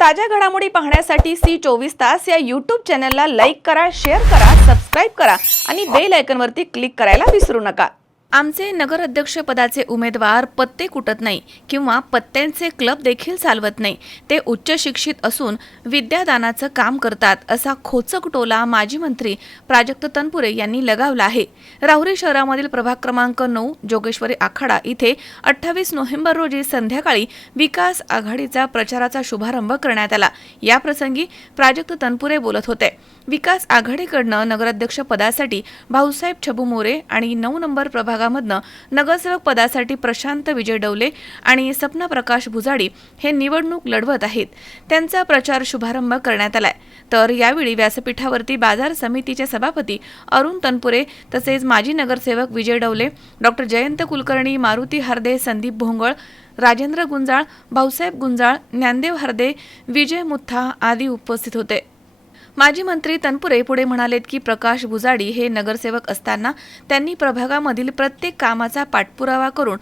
ताज्या घडामोडी पाहण्यासाठी सी 24 तास या यूट्यूब चॅनलला लाईक करा, शेअर करा, सबस्क्राईब करा आणि बेल आयकॉनवरती क्लिक करायला विसरू नका। आमचे नगराध्यक्ष पदाचे उमेदवार पत्ते कुटत नाही किंवा पत्त्यांचे क्लब देखील चालवत नाही। ते उच्च शिक्षित असून विद्यादानाचं काम करतात असा खोचक टोला माजी मंत्री प्राजक्त तनपुरे यांनी लगावला आहे। राहुरी शहरामधील प्रभाग क्रमांक 9 जोगेश्वरी आखाडा इथे 28 नोव्हेंबर रोजी संध्याकाळी विकास आघाडीचा प्रचाराचा शुभारंभ करण्यात आला। या प्रसंगी प्राजक्त तनपुरे बोलत होते। विकास आघाडीकडनं नगराध्यक्ष पदासाठी भाऊसाहेब छबू मोरे आणि 9 नंबर प्रभागामधनं नगरसेवक पदासाठी प्रशांत विजय डवले आणि सपना प्रकाश भुजाडी हे निवडणूक लढवत आहेत। त्यांचा प्रचार शुभारंभ करण्यात आलाय। तर यावेळी व्यासपीठावरती बाजार समितीचे सभापती अरुण तनपुरे तसेच माजी नगरसेवक विजय डवले, डॉक्टर जयंत कुलकर्णी, मारुती हरदे, संदीप भोंगळ, राजेंद्र गुंजाळ, भाऊसाहेब गुंजाळ, ज्ञानदेव हरदे, विजय मुथा आदी उपस्थित होते। माजी मंत्री तनपुरे पुढे म्हणालेत की प्रकाश भुजाडी हे नगरसेवक असताना त्यांनी प्रभागामधील प्रत्येक कामाचा पाठपुरावा करून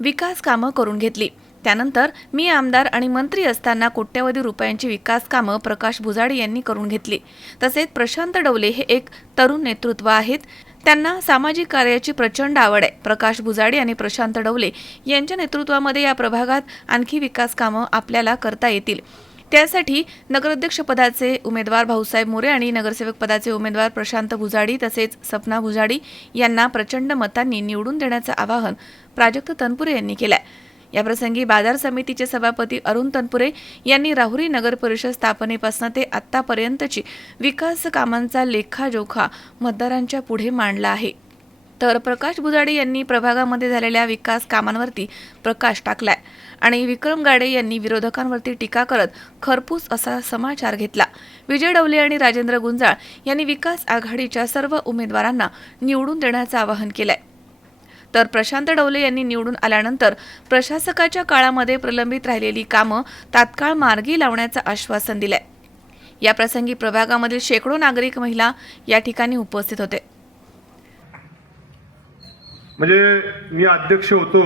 विकास कामं करून घेतली। त्यानंतर मी आमदार आणि मंत्री असताना कोट्यवधी रुपयांची विकास कामं प्रकाश भुजाडी यांनी करून घेतली। तसेच प्रशांत डवले हे एक तरुण नेतृत्व आहेत। त्यांना सामाजिक कार्याची प्रचंड आवड आहे। प्रकाश भुजाडी आणि प्रशांत डवले यांच्या नेतृत्वामध्ये या प्रभागात आणखी विकास कामं आपल्याला करता येतील। त्यासाठी नगराध्यक्ष पदाचे उमेदवार भाऊसाहेब मोरे आणि नगरसेवक पदाचे उमेदवार प्रशांत भुजाडी तसेच सपना भुजाडी यांना प्रचंड मतांनी निवडून देण्याचं आवाहन प्राजक्त तनपुरे यांनी केलं। या प्रसंगी बाजार समितीचे सभापती अरुण तनपुरे यांनी राहुरी नगर परिषद स्थापनेपासून ते आतापर्यंतची विकास कामांचा लेखाजोखा मतदारांच्या पुढे मांडला आहे। तर प्रकाश भुजाडी यांनी प्रभागामध्ये झालेल्या विकास कामांवरती प्रकाश टाकलाय आणि विक्रम गाडे यांनी विरोधकांवरती टीका करत खरपूस असा समाचार घेतला। विजय डवले आणि राजेंद्र गुंजाळ यांनी विकास आघाडीच्या सर्व उमेदवारांना निवडून देण्याचं आवाहन केलंय। तर प्रशांत डवले यांनी निवडून आल्यानंतर प्रशासकाच्या काळामध्ये प्रलंबित राहिलेली कामं तात्काळ मार्गी लावण्याचं आश्वासन दिलंय। या प्रसंगी प्रभागामधील शेकडो नागरिक, महिला या ठिकाणी उपस्थित होते। म्हणजे मी अध्यक्ष होतो,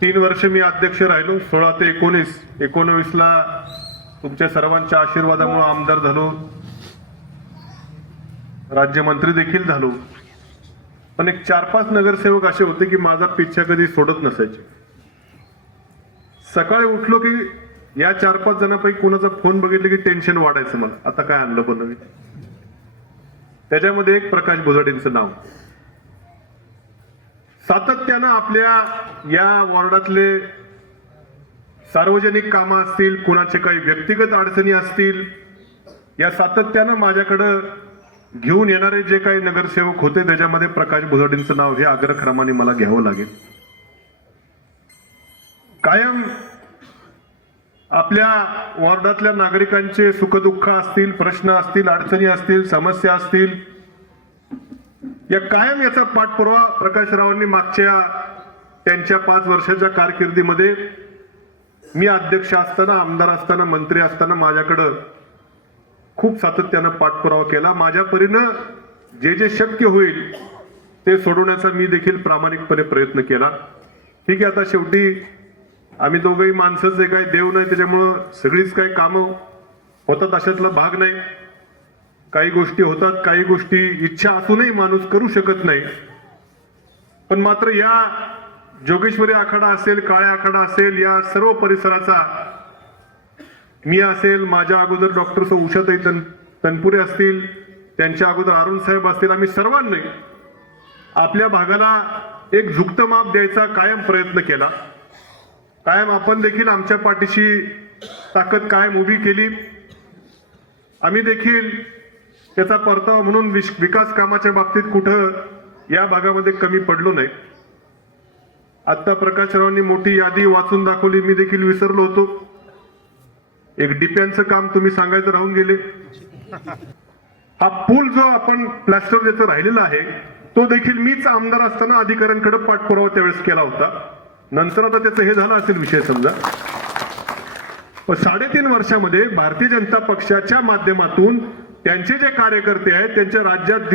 3 वर्ष मी अध्यक्ष राहिलो, 16 ते 19 तुमच्या सर्वांच्या आशीर्वादामुळे आमदार झालो, राज्यमंत्री देखील झालो। पण एक 4-5 नगरसेवक असे होते की माझा पिच्छा कधी सोडत नसायचे। सकाळी उठलो की या 4-5 जणांपैकी कोणाचा फोन बघितले की टेन्शन वाढायचं मला, आता काय आणलं पण नवीन। त्याच्यामध्ये एक प्रकाश भुजाडींचं नाव। सातत्यानं आपल्या या वॉर्डातले सार्वजनिक कामं असतील, कुणाचे काही व्यक्तिगत अडचणी असतील, या सातत्यानं माझ्याकडे घेऊन येणारे जे काही नगरसेवक होते त्याच्यामध्ये प्रकाश भुजाडींचं नाव हे अग्रक्रमाने मला घ्यावं लागेल। कायम आपल्या वॉर्डातल्या नागरिकांचे सुखदुःख असतील, प्रश्न असतील, अडचणी असतील, समस्या असतील, या कायम याचा पाठपुरावा प्रकाशरावांनी मागच्या त्यांच्या 5 वर्षाच्या कारकिर्दीमध्ये मी अध्यक्ष असताना, आमदार असताना, मंत्री असताना माझ्याकडं खूप सातत्यानं पाठपुरावा केला। माझ्या परीनं जे जे शक्य होईल ते सोडवण्याचा मी देखील प्रामाणिकपणे प्रयत्न केला। ठीक आहे, आता शेवटी आम्ही दोघंही माणसंच आहे, काही देव नाही, त्याच्यामुळं सगळीच काही कामं होतात अशातला भाग नाही। काही गोष्टी होतात, काही गोष्टी इच्छा असूनही माणूस करू शकत नाही। पण मात्र या जोगेश्वरी आखाडा असेल, काळ्या आखाडा असेल, या सर्व परिसराचा मी असेल, माझ्या अगोदर डॉक्टर उषाताई तनपुरे असतील, त्यांच्या अगोदर अरुण साहेब असतील, आम्ही सर्वांनी आपल्या भागाला एक झुकतं माप द्यायचा कायम प्रयत्न केला। कायम आपण देखील आमच्या पाठीशी ताकद कायम उभी केली। आम्ही देखील त्याचा परतावा म्हणून विकास कामाच्या बाबतीत कुठं या भागामध्ये कमी पडलो नाही। आता प्रकाशरावांनी मोठी यादी वाचून दाखवली, मी देखील विसरलो होतो। एक डिप्यांचं काम तुम्ही सांगायचं राहून गेले। हा पूल जो आपण प्लास्टर ज्याचं राहिलेला आहे तो देखील मीच आमदार असताना अधिकाऱ्यांकडे पाठपुरावा त्यावेळेस केला होता। नंतर आता त्याचं हे झालं असेल विषय समजा। 3.5 वर्षामध्ये भारतीय जनता पक्षाच्या माध्यमातून त्यांचे जे कार्यकर्ते आहेत, त्यांच्या राज्यात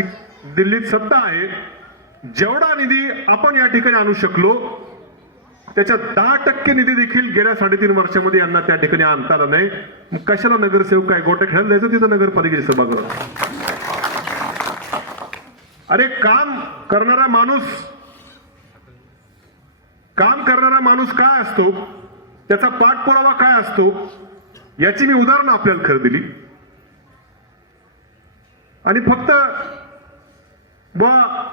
दिल्लीत सत्ता आहे, जेवढा निधी आपण या ठिकाणी आणू शकलो त्याच्यात 10% निधी देखील गेल्या 3.5 वर्षामध्ये यांना त्या ठिकाणी आणता आला नाही. मग कशाला नगरसेवक काय गोट्या खेळायला जायचं तिथं नगरपालिकेचे सभागृह? अरे काम करणारा माणूस काय असतो, त्याचा पाठपुरावा काय असतो, याची मी उदाहरणं आपल्याला खरं दिली. आणि फक्त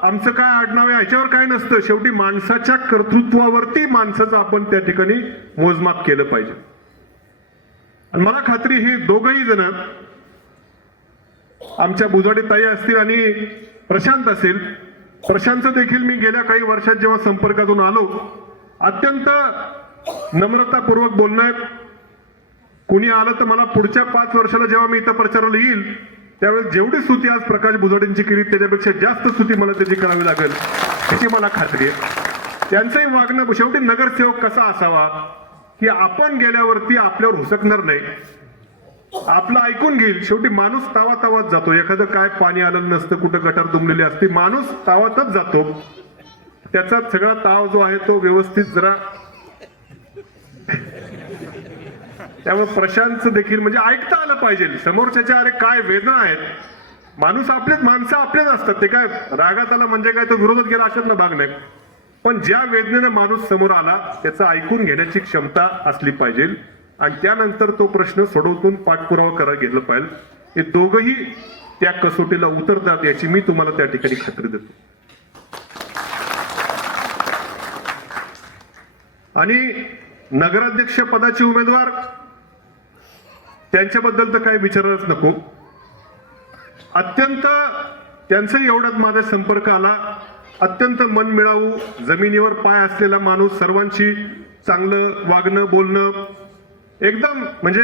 आमचं काय आडनाव आहे याच्यावर काय नसतं. शेवटी माणसाच्या कर्तृत्वावरती माणसाचं आपण त्या ठिकाणी मोजमाप केलं पाहिजे. आणि मला खात्री हे दोघही जण आमच्या बुजाडे ताई असतील आणि प्रशांत असेल, प्रशांतचं देखील मी गेल्या काही वर्षात जेव्हा संपर्कातून आलो, अत्यंत नम्रतापूर्वक बोलणं. कुणी आलं तर मला पुढच्या 5 वर्षाला जेव्हा मी इथं प्रचाराला येईल त्यावेळेस जेवढी स्तुती आज प्रकाश बुजाडेंची केली त्याच्यापेक्षा जास्त स्तुती मला त्याची करावी लागेल याची मला खात्री आहे. त्यांचंही वागणं, शेवटी नगरसेवक कसा असावा की आपण गेल्यावरती आपल्यावर हुसकणार नाही, आपलं ऐकून घेईल. शेवटी माणूस तावातावात जातो. एखादं काय पाणी आलेलं नसतं, कुठं गटार तुंबलेली असते, माणूस तावातच जातो. त्याचा सगळा ताव जो आहे तो व्यवस्थित जरा त्यामुळे प्रशांतचं देखील म्हणजे ऐकता आलं पाहिजे समोरच्याच्या. अरे काय वेदना आहेत, माणसं आपलेच असतात. ते काय रागात आला म्हणजे काय तो विरोधात गेला अशातला भाग नाही. पण ज्या वेदनेनं माणूस समोर आला त्याचं ऐकून घेण्याची क्षमता असली पाहिजे आणि त्यानंतर तो प्रश्न सोडवून पाठपुरावा करायला गेलं पाहिजे. हे दोघंही त्या कसोटीला उतरतात याची मी तुम्हाला त्या ठिकाणी खात्री देतो. आणि नगराध्यक्ष पदाचे उमेदवार त्यांच्याबद्दल तर काही विचारायलाच नको. अत्यंत त्यांचाही एवढाच माझा संपर्क आला. अत्यंत मनमिळावू, जमिनीवर पाय असलेला माणूस, सर्वांशी चांगलं वागणं बोलणं, एकदम म्हणजे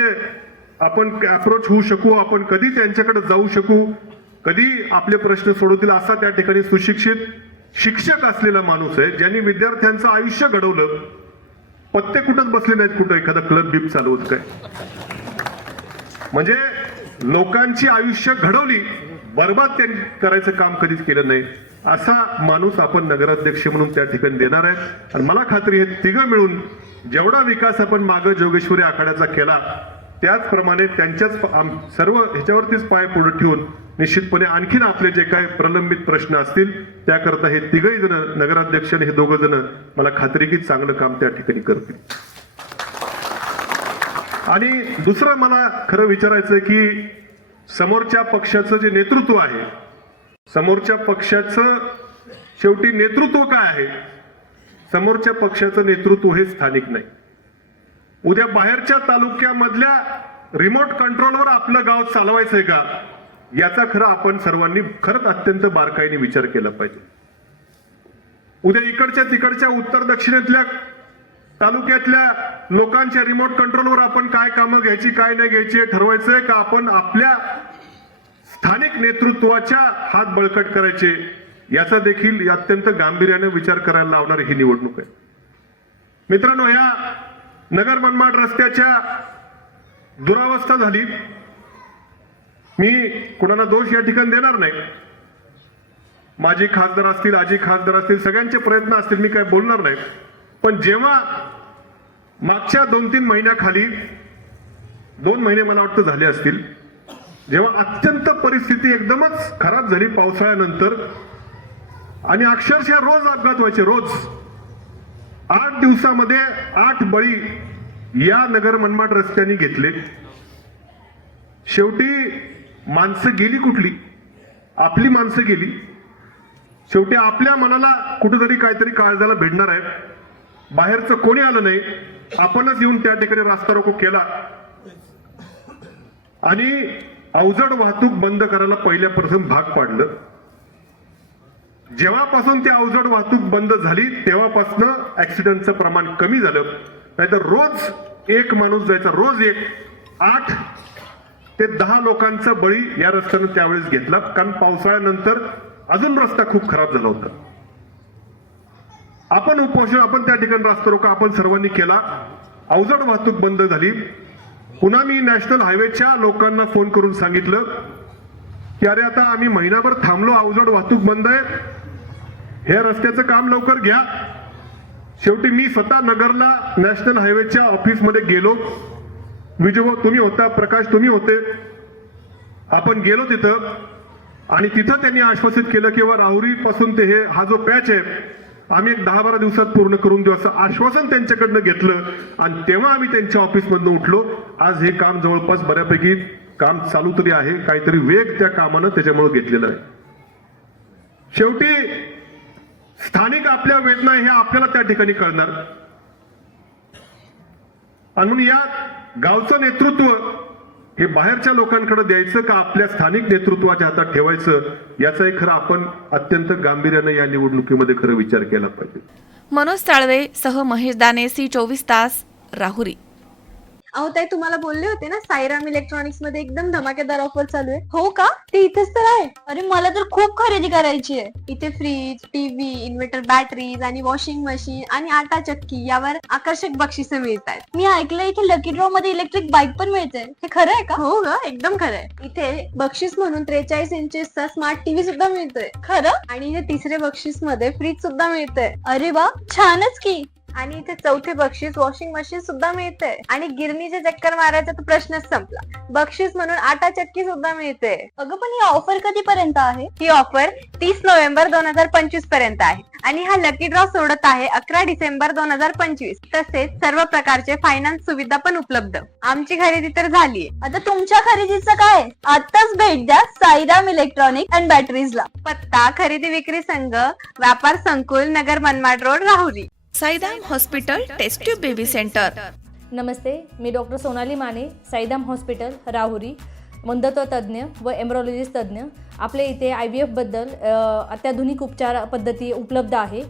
आपण अप्रोच होऊ शकू, आपण कधी त्यांच्याकडे जाऊ शकू, कधी आपले प्रश्न सोडवतील असा त्या ठिकाणी सुशिक्षित शिक्षक असलेला माणूस आहे, ज्यांनी विद्यार्थ्यांचं आयुष्य घडवलं. पत्ते कुठंच बसले नाहीत, कुठं एखादा क्लब बीप चालवत काय, म्हणजे लोकांची आयुष्य घडवली, बरबाद त्यांनी करायचं काम कधीच केलं नाही. असा माणूस आपण नगराध्यक्ष म्हणून त्या ठिकाणी देणार आहे. आणि मला खात्री आहे तिघं मिळून जेवढा विकास आपण मागं जोगेश्वरी आखाड्याचा केला त्याचप्रमाणे त्यांच्याच सर्व ह्याच्यावरतीच पाय पुढे ठेवून निश्चितपणे आणखीन आपले जे काय प्रलंबित प्रश्न असतील त्याकरता हे तिघही जण नगराध्यक्ष आणि हे दोघं जण मला खात्री की चांगलं काम त्या ठिकाणी करतील. आणि दुसरं मला खरं विचारायचं की समोरच्या पक्षाचं जे नेतृत्व आहे, समोरच्या पक्षाचं शेवटी नेतृत्व काय आहे? समोरच्या पक्षाचं नेतृत्व हे स्थानिक नाही. उद्या बाहेरच्या तालुक्यामधल्या रिमोट कंट्रोलवर आपलं गाव चालवायचंय का, याचा खरं आपण सर्वांनी खरंच अत्यंत बारकाईने विचार केला पाहिजे. उद्या इकडच्या तिकडच्या उत्तर दक्षिणेतल्या तालुक्यातल्या लोकांच्या रिमोट कंट्रोलवर आपण काय कामं घ्यायची काय नाही घ्यायची ठरवायचंय का आपण आपल्या स्थानिक नेतृत्वाच्या हात बळकट करायचे, याचा देखील अत्यंत गांभीर्याने विचार करायला लावणारी ही निवडणूक आहे. मित्रांनो, या नगर मनमाड रस्त्याच्या दुरावस्था झाली. मी कुणाला दोष या ठिकाणी देणार नाही. माजी खासदार असतील, आजी खासदार असतील, सगळ्यांचे प्रयत्न असतील, मी काय बोलणार नाही. पण जेव्हा मागच्या 2-3 महिन्याखाली 2 महिने मला वाटतं झाले असतील, जेव्हा अत्यंत परिस्थिती एकदमच खराब झाली पावसाळ्यानंतर आणि अक्षरशः रोज अपघात व्हायचे, रोज 8 दिवसामध्ये 8 बळी या नगर मनमाड रस्त्याने घेतले. शेवटी माणसं गेली कुठली? आपली माणसं गेली. शेवटी आपल्या मनाला कुठेतरी काहीतरी काळजाला भिडणार आहे. बाहेरचं कोणी आलं नाही, आपणच येऊन त्या ठिकाणी रास्ता रोको केला आणि अवजड वाहतूक बंद करायला पहिल्या प्रथम भाग पाडलं. जेव्हापासून ती अवजड वाहतूक बंद झाली तेव्हापासून ऍक्सिडेंटचं प्रमाण कमी झालं. नाहीतर रोज एक माणूस जायचा, रोज 8 ते 10 लोकांचा बळी या रस्त्यानं त्यावेळेस घेतला, कारण पावसाळ्यानंतर अजून रस्ता खूप खराब झाला होता. आपण उपोषण, आपण त्या ठिकाणी रास्ता रोका आपण सर्वांनी केला, अवजड वाहतूक बंद झाली. पुन्हा मी नॅशनल हायवेच्या लोकांना फोन करून सांगितलं की अरे आता आम्ही महिनाभर थांबलो, अवजड वाहतूक बंद आहे, हे रस्त्याचं काम लवकर घ्या. शेवटी मी स्वतः नगरला नॅशनल हायवेच्या ऑफिसमध्ये गेलो. विजयभाऊ तुम्ही होता, प्रकाश तुम्ही होते. आपण गेलो तिथं आणि तिथं त्यांनी आश्वासित केलं की राहुरी पासून ते हा जो पॅच आहे आम्ही एक 10-12 दिवसात पूर्ण करून देऊ असं आश्वासन त्यांच्याकडनं घेतलं आणि तेव्हा आम्ही त्यांच्या ऑफिसमधनं उठलो. आज हे काम जवळपास बऱ्यापैकी काम चालू तरी आहे, काहीतरी वेग त्या कामानं त्याच्यामुळे घेतलेला आहे. शेवटी स्थानिक आपल्या वेदना हे आपल्याला त्या ठिकाणी कळणार आणि म्हणून या गावचं नेतृत्व हे बाहेरच्या लोकांकडे द्यायचं का आपल्या स्थानिक नेतृत्वाच्या हातात ठेवायचं याचाही खरं आपण अत्यंत गांभीर्याने या निवडणुकीमध्ये खरं विचार केला पाहिजे. मनोज साळवे सह महेश दाने, C24 तास, राहुरी. अहो ताई तुम्हाला बोलले होते ना साईराम इलेक्ट्रॉनिक्स मध्ये एकदम धमाकेदार ऑफर चालू आहे. हो का? ते इथेच तर आहे. अरे मला तर खूप खरेदी करायची आहे. इथे फ्रीज, टीव्ही, इन्व्हर्टर बॅटरीज आणि वॉशिंग मशीन आणि आटा चक्की यावर आकर्षक बक्षिसे मिळत आहेत. मी ऐकलं इथे लकी ड्रॉ मध्ये इलेक्ट्रिक बाईक पण मिळते. हे खरं आहे का? हो ग, एकदम खरं आहे. इथे बक्षीस म्हणून 43 इंचेसचा स्मार्ट टीव्ही सुद्धा मिळतोय. खरं? आणि हे तिसरे बक्षीस मध्ये फ्रीज सुद्धा मिळतंय. अरे वा, छानच की. आणि इथे चौथे बक्षीस वॉशिंग मशीन सुद्धा मिळते आणि गिरणीचे चक्कर मारायचा तर प्रश्नच संपला. बक्षीस म्हणून आटा चक्की सुद्धा मिळते. अगं पण ही ऑफर कधीपर्यंत आहे? ही ऑफर 30 नोव्हेंबर 2025 पर्यंत आहे आणि हा लकी ड्रॉ सोडत आहे 11 डिसेंबर 2025. तसेच सर्व प्रकारचे फायनान्स सुविधा पण उपलब्ध. आमची खरेदी तर झालीये. आता तुमच्या खरेदीचं काय? आताच भेट द्या साईराम इलेक्ट्रॉनिक अँड बॅटरीजला. पत्ता खरेदी विक्री संघ, व्यापार संकुल, नगर Manmad road, Rahuri. Saidham hospital, test tube baby centre. नमस्ते, मी डॉक्टर सोनाली माने, साईदाम हॉस्पिटल, राहुरी, मंदत्व तज्ज्ञ व एम्ब्रॉलॉजिस्ट तज्ज्ञ. आपल्या इथे IVF बद्दल अत्याधुनिक उपचार पद्धती उपलब्ध आहे.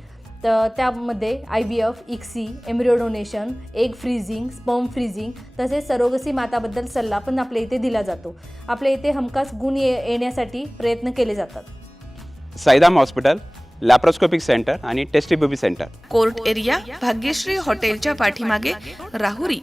तर त्यामध्ये IVF, ICSI, embryo donation, egg freezing, sperm freezing तसेच सरोगसी माताबद्दल सल्ला पण आपल्या इथे दिला जातो. आपल्या इथे हमखास गुण येण्यासाठी प्रयत्न केले जातात. साईदाम हॉस्पिटल, लॅप्रोस्कोपिक सेंटर आणि test baby centre. Court area, Bhagyashree हॉटेलच्या पाठीमागे, राहुरी.